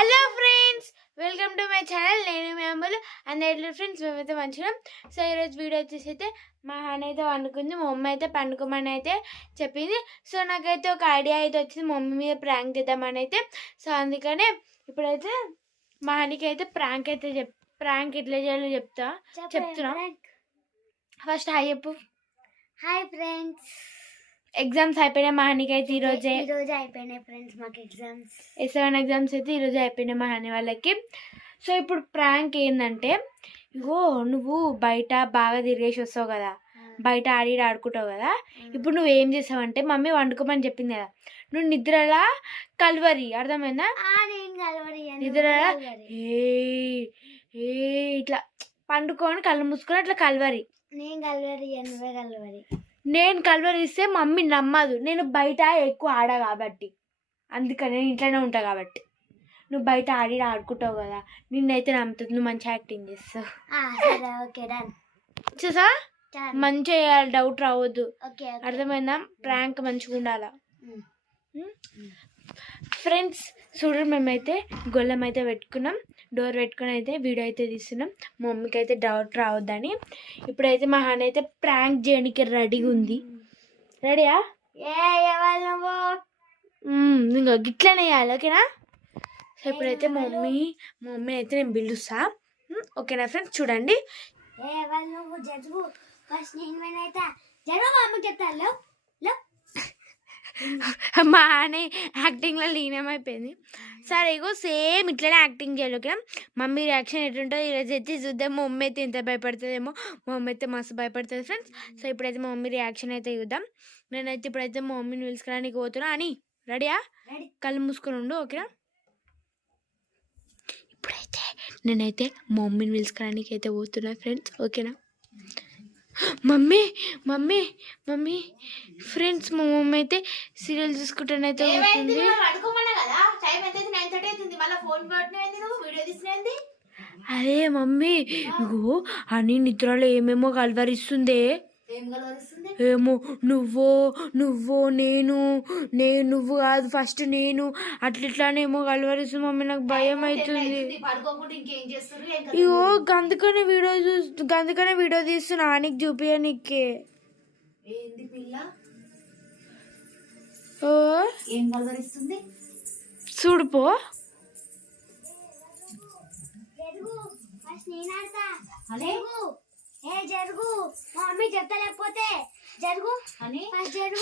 Hello friends, welcome to my channel. నేను మీ అమ్మలు అందరి ఫ్రెండ్స్. మేమైతే మంచిగా. సో ఈరోజు వీడియో వచ్చేసి అయితే మా హాన్ అయితే వండుకుంది, మా మమ్మీ అయితే పండుకోమని అయితే చెప్పింది. సో నాకైతే ఒక ఐడియా అయితే వచ్చింది, మా మమ్మీ మీద ప్రాంక్ చేద్దామని అయితే. సో అందుకనే ఇప్పుడైతే మా హానికి అయితే ప్రాంక్ ఎట్లా చేయాలో చెప్తున్నా. ఫస్ట్ హాయ్ చెప్పు. Hi friends. ఎగ్జామ్స్ అయిపోయినాయి మా హానికి అయితే ఈరోజే అయిపోయినాయి ఫ్రెండ్స్. మాకు ఎగ్జామ్స్ S1 ఎగ్జామ్స్ అయితే ఈరోజు అయిపోయినాయి మా హాని వాళ్ళకి. సో ఇప్పుడు ప్రాంక్ ఏంటంటే, ఇగో నువ్వు బయట బాగా తిరిగేసి వస్తావు కదా, బయట ఆడుకుంటావు కదా. ఇప్పుడు నువ్వు ఏం చేసావంటే, మమ్మీ వండుకోమని చెప్పింది కదా, నువ్వు నిద్రలా కల్వరి, అర్థమైందా? నిద్రలా ఇట్లా పండుకొని కళ్ళు మూసుకొని అట్లా కల్వరి. నేను కల్వరి ఇస్తే మమ్మీ నమ్మదు. నేను బయట ఎక్కువ ఆడా కాబట్టి, అందుకని నేను ఇంట్లోనే ఉంటా కాబట్టి. నువ్వు బయట ఆడుకుంటావు కదా, నిన్నైతే నమ్ముతుంది. నువ్వు మంచిగా యాక్టింగ్ చేస్తావు. చూసా, మంచిగా డౌట్ రావద్దు, అర్థమైందా? ప్రాంక్ మంచిగా ఉండాలా ఫ్రెండ్స్. చూడండి, మేమైతే గొల్లెం అయితే పెట్టుకున్నాం, డోర్ పెట్టుకుని అయితే వీడియో అయితే తీస్తున్నాం. మా మమ్మీకి అయితే డౌట్ రావద్దని. ఇప్పుడైతే మా హాన్ అయితే ప్రాంక్ చేయడానికి రెడీగా ఉంది. రెడీయా? ఇంకా గిట్లనే వేయాలి, ఓకేనా? సో ఇప్పుడైతే మా మమ్మీ అయితే నేను పిలుస్తా, ఓకేనా ఫ్రెండ్స్? చూడండి, మా అనే యాక్టింగ్లో లీనమైపోయింది. సరే, ఇగో సేమ్ ఇట్లనే యాక్టింగ్ చేయాలి, ఓకే? మమ్మీ రియాక్షన్ ఎట్లుంటుందో ఈరోజు అయితే చూద్దాం. మా మమ్మీ అయితే ఎంత భయపడుతుందేమో. మా మమ్మీ అయితే మస్తు భయపడుతుంది ఫ్రెండ్స్. సో ఇప్పుడైతే మా మమ్మీ రియాక్షన్ అయితే చూద్దాం. నేనైతే ఇప్పుడైతే మా మమ్మీని పిలుచుకోవడానికి పోతున్నా. అని రెడీయా? కళ్ళు మూసుకొని ఉండు, ఓకేనా? ఇప్పుడైతే నేనైతే మా మమ్మీని పిలుచుకోవడానికి అయితే పోతున్నా ఫ్రెండ్స్, ఓకేనా? మమ్మీ మమ్మీ మమ్మీ ఫ్రెండ్స్, మా మమ్మీ అయితే సీరియల్ చూసుకుంటానైతే వస్తుంది. అదే మమ్మీ, ఇగో అని నిద్రలో ఏమేమో కలవరిస్తుంది. ఏమో నువ్వు నేను నువ్వు కాదు, ఫస్ట్ నేను అట్లనేమో కలవరిస్తుంది. మమ్మీ నాకు భయం అవుతుంది. ఇగో గందుకనే వీడియో తీస్తున్నా, నీకు చూపించనీకే. చూడుపో.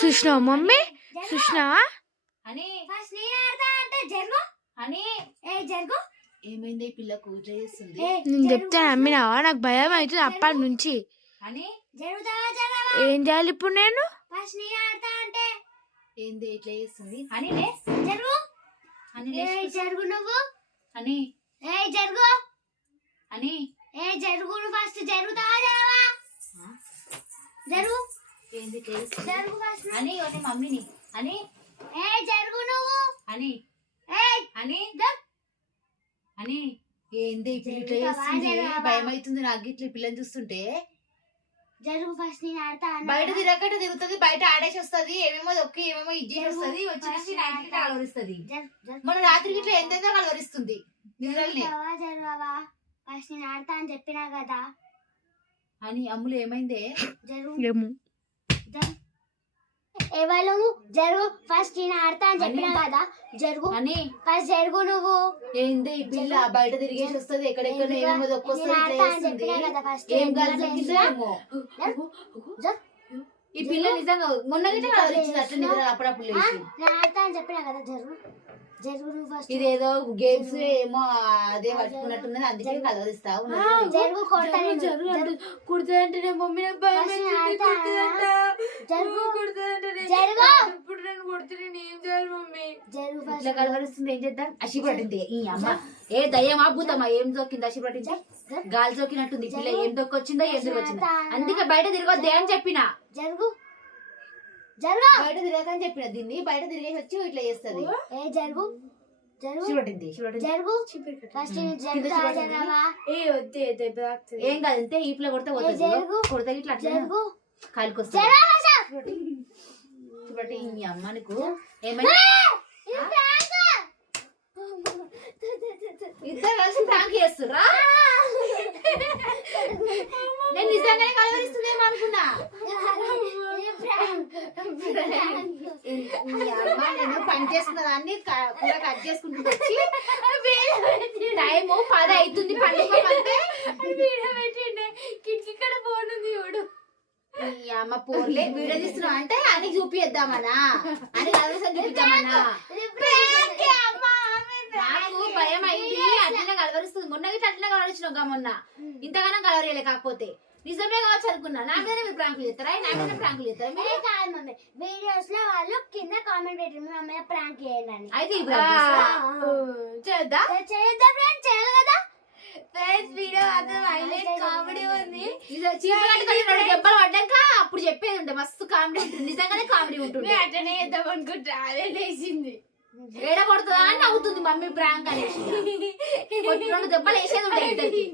చూసినావా మమ్మీ, చూసినావా? ఏమైంది పిల్లకు? నేను చెప్తాను, అమ్మినావా? నాకు భయం అవుతుంది అప్పటి నుంచి. ఏం చేయాలి ఇప్పుడు నేను? ఏంది ఇట్లా చేస్తుంది? ఫస్ట్ జరుగుతావా? అని మమ్మీని అని జరుగు నువ్వు అని అని ఏంది ఇట్లా చేస్తుంది? భయం అవుతుంది నాకు ఇట్లా పిల్లని చూస్తుంటే. జరుగు ఫస్ట్, నేను ఆడతా. బయట తిరగట తిరుగుతుంది, బయట ఆడేసి వస్తుంది, ఏమేమో దొక్కి ఏమేమో ఇది వస్తుంది, వచ్చేసి నైట్ గిట్లా కలవరిస్తుంది. మన రాత్రి గిట్లా ఎంతైందో కలవరిస్తుంది. ఫస్ట్ నేను ఆడతా అని చెప్పినా కదా. అని అమ్ములు ఏమైందే? జరుగు ఫస్ట్ నేను ఆడతా అని చెప్పినా కదా. జరుగు అని ఫస్ట్ జరుగు నువ్వు. ఏంది ఈ పిల్ల బయట తిరిగేసి వస్తుంది, ఎక్కడెక్కడ ఏమేమో దొక్కొస్తుంది. ఏం కలిసిందేమో ఈ పిల్ల. నిజంగా మొన్న గిట్లా కలవరించింది అట్లా నిద్ర అప్పుడప్పుడు లేచి. నేను ఆడతా అని చెప్పినా కదా. జరుగు ఇదేదో గేమ్స్ ఏమో అదే పట్టుకున్నట్టున్నది, అందుకే కలవరిస్తా కుడుతుందంటే మమ్మీ ఇప్పుడు నేను కొడుతున్నా, ఏం చేయాలి మమ్మీ? ఇట్లా కలవరిస్తుంది, ఏం చేద్దాం? అసి పట్టింది ఈ అమ్మ. ఏ దయ్యమా భూతమా? ఏం దొక్కింది? అసి పట్టింది, గాలి దొక్కినట్టుంది. పిల్ల ఏం దొక్కొచ్చిందో ఏం దొక్కొచ్చిందో, అందుకే బయట తిరగొద్దే అని చెప్పిన. బయట తిరగని చెప్పిన, దీన్ని బయట తిరిగేసి వచ్చి ఇట్లా చేస్తుంది. ఏం కాదంటే ఈ పిల్ల కొడితే పోతుంది, కొడితే ఇట్లా కాలికి వస్తుంది. చూడండి ఈ అమ్మకు ఏమైనా ఇద్దరు కలిసి ప్రాంక్ చేస్తుర్రా? నేను నిజంగానే కలవరిస్తుందేమో అనుకున్నా. నేను పని చేసుకున్న దాన్ని కూర కట్ చేసుకుంటూ వచ్చి టైము 10 అవుతుంది పండుగ కిటికీ కడ ఫోన్ ఉంది చూడు. ఈ అమ్మ పోర్లే వీడియో తీస్తున్నావు అంటే అని చూపిద్దామనా అని కలవరిసం చూపిద్దామనా? నాకు భయం అయింది. అట్లనే కలవరిస్తుంది. మొన్న గిట్ల అట్లనే కలవరించినావు మొన్న. ఇంతగానో కలవరియలే. కాకపోతే నిజమే కావచ్చు అనుకున్నా. నా మీద మీరు ప్రాంకులు చేస్తారా? నా మీద ప్రాంకులు చేస్తారా? మీరే కాదు మమ్మీ, వీడియోస్ లో వాళ్ళు కింద కామెంట్ పెట్టింది మమ్మీ ప్రాంక్ చేయండి అని. అయితే చేద్దా చేద్దాం ఫ్రెండ్స్, చేయాలి కదా ఫ్రెండ్స్. వీడియో మాత్రం హైలైట్ కామెడీ ఉంది. దెబ్బలు పడ్డాక అప్పుడు చెప్పేది ఉంటే మస్తు కామెడీ ఉంటుంది. నిజంగానే కామెడీ ఉంటుంది. అట్లనే చేద్దాం అనుకుంటా. అదే లేచింది ఏడ కొడుతుందా అని నవ్వుతుంది మమ్మీ ప్రాంక్ అనేసి. 2 దెబ్బలు వేసేది ఉంటాయి ఇద్దరికి.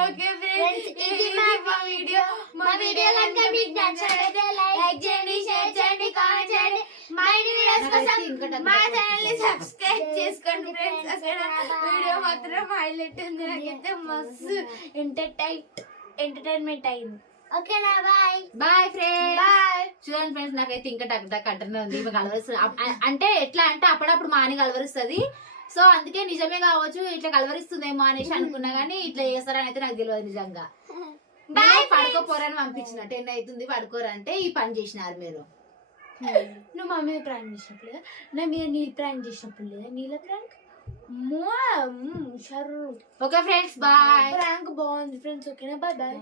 ఓకే ఫ్రెండ్స్, ఇది మా వీడియో. మా వీడియో కనుక మీకు నచ్చినట్లయితే లైక్ చేయండి, షేర్ చేయండి, కామెంట్ చేయండి. మా వీడియోస్ కోసం మా ఛానల్ ని సబ్స్క్రైబ్ చేసుకోండి ఫ్రెండ్స్. అసలు వీడియో మాత్రం హైలైట్ ఉంది. నాకైతే మస్తు ఎంటర్టైన్మెంట్ అయింది. ఓకేనా, బాయ్ బాయ్ ఫ్రెండ్స్. బాయ్. చూడండి ఫ్రెండ్స్, నాకైతే ఇంకా టక్ అంటనే ఉంది. మీకు కలవరిస్తుంది అంటే ఎట్లా అంటే అప్పుడప్పుడు మా అని కలవరిస్తుంది. సో అందుకే నిజమే కావచ్చు ఇట్లా కలవరిస్తుందేమో అనేసి అనుకున్నా గానీ ఇట్లా చేస్తారని అయితే నాకు తెలియదు నిజంగా. బాయ్. పడుకోపోరని పంపించిన 10 అవుతుంది పడుకోరంటే ఈ పని చేసినారు మీరు. నువ్వు మా మీద ప్రాంక్ చేసినప్పుడు లేదా, నా మీద నీ ప్రాంక్ చేసినప్పుడు లేదా, నీళ్ళ prank okay friends, bye. Prank బాగుంది ఫ్రెండ్స్. ఓకేనా, బాయ్ బాయ్.